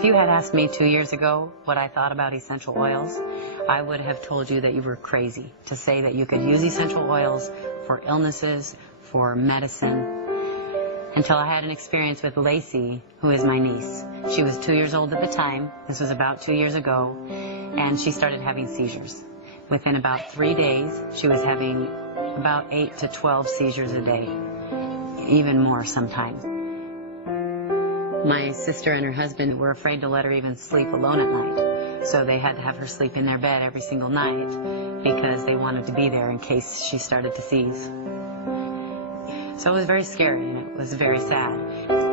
If you had asked me 2 years ago what I thought about essential oils, I would have told you that you were crazy to say that you could use essential oils for illnesses, for medicine, until I had an experience with Laceys, who is my niece. She was 2 years old at the time. This was about 2 years ago, and she started having seizures. Within about 3 days, she was having about 8 to 12 seizures a day, even more sometimes. My sister and her husband were afraid to let her even sleep alone at night, so they had to have her sleep in their bed every single night because they wanted to be there in case she started to seize. So it was very scary and it was very sad.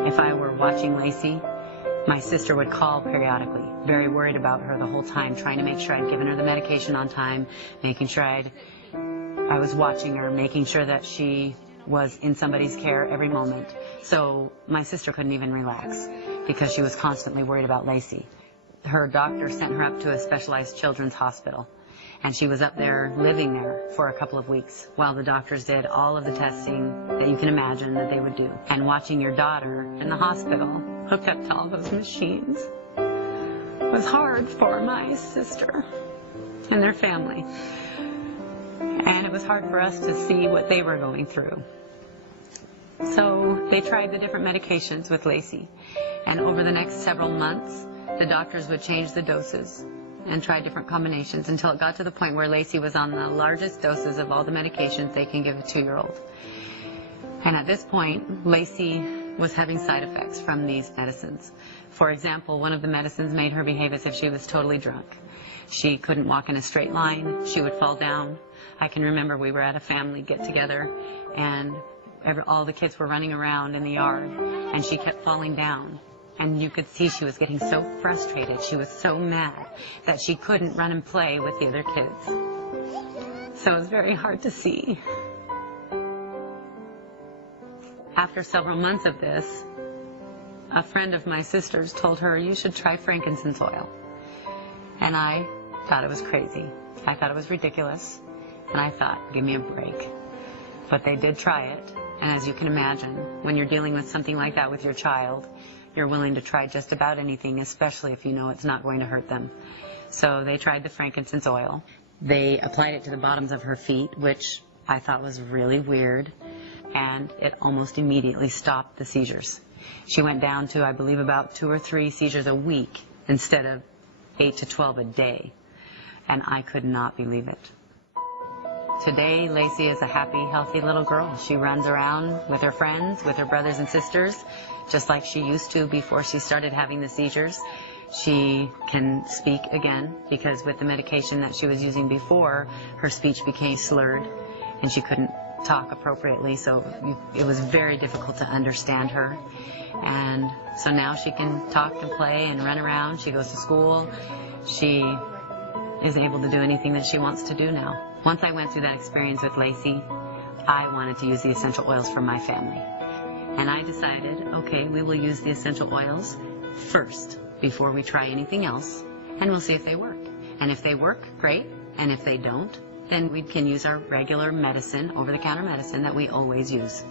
If I were watching Laceys, my sister would call periodically, very worried about her the whole time, trying to make sure I'd given her the medication on time, making sure I was watching her, making sure that she was in somebody's care every moment. So my sister couldn't even relax because she was constantly worried about Laceys. Her doctor sent her up to a specialized children's hospital, and she was up there, living there for a couple of weeks while the doctors did all of the testing that you can imagine that they would do. And watching your daughter in the hospital hooked up to all those machines was hard for my sister and their family. And it was hard for us to see what they were going through. So they tried the different medications with Laceys. And over the next several months, the doctors would change the doses and try different combinations until it got to the point where Laceys was on the largest doses of all the medications they can give a 2-year-old. And at this point, Laceys was having side effects from these medicines. For example, one of the medicines made her behave as if she was totally drunk. She couldn't walk in a straight line. She would fall down. I can remember we were at a family get-together, and all the kids were running around in the yard, and she kept falling down. And you could see she was getting so frustrated, she was so mad, that she couldn't run and play with the other kids. So it was very hard to see. After several months of this, a friend of my sister's told her, "You should try frankincense oil." And I thought it was crazy. I thought it was ridiculous. And I thought, give me a break. But they did try it. And as you can imagine, when you're dealing with something like that with your child, you're willing to try just about anything, especially if you know it's not going to hurt them. So they tried the frankincense oil. They applied it to the bottoms of her feet, which I thought was really weird, and it almost immediately stopped the seizures. She went down to, I believe, about 2 or 3 seizures a week instead of 8 to 12 a day, and I could not believe it. Today, Laceys is a happy, healthy little girl. She runs around with her friends, with her brothers and sisters, just like she used to before she started having the seizures. She can speak again because with the medication that she was using before, her speech became slurred and she couldn't talk appropriately, so it was very difficult to understand her. And so now she can talk and play and run around. She goes to school. She is able to do anything that she wants to do now. Once I went through that experience with Laceys, I wanted to use the essential oils for my family. And I decided, okay, we will use the essential oils first before we try anything else, and we'll see if they work. And if they work, great. And if they don't, then we can use our regular medicine, over-the-counter medicine that we always use.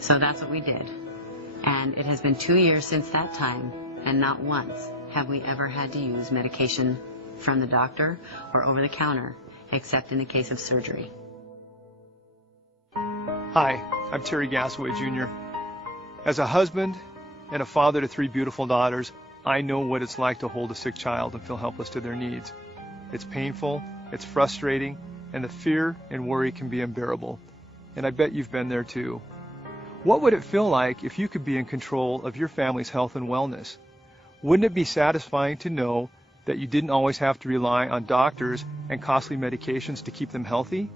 So that's what we did. And it has been 2 years since that time, and not once have we ever had to use medication from the doctor or over-the-counter, except in the case of surgery. Hi, I'm Terry Gasaway Jr. As a husband and a father to 3 beautiful daughters, I know what it's like to hold a sick child and feel helpless to their needs. It's painful, it's frustrating, and the fear and worry can be unbearable. And I bet you've been there too. What would it feel like if you could be in control of your family's health and wellness? Wouldn't it be satisfying to know that you didn't always have to rely on doctors and costly medications to keep them healthy?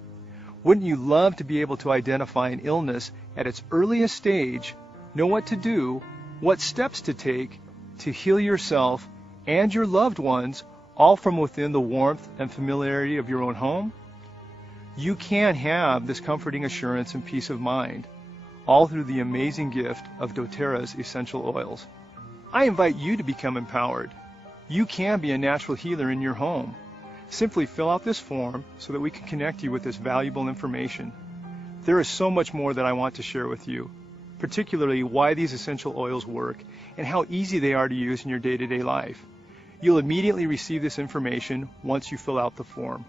Wouldn't you love to be able to identify an illness at its earliest stage, know what to do, what steps to take to heal yourself and your loved ones, all from within the warmth and familiarity of your own home? You can have this comforting assurance and peace of mind, all through the amazing gift of doTERRA's essential oils. I invite you to become empowered. You can be a natural healer in your home. Simply fill out this form so that we can connect you with this valuable information. There is so much more that I want to share with you. particularly why these essential oils work and how easy they are to use in your day-to-day life. You'll immediately receive this information once you fill out the form.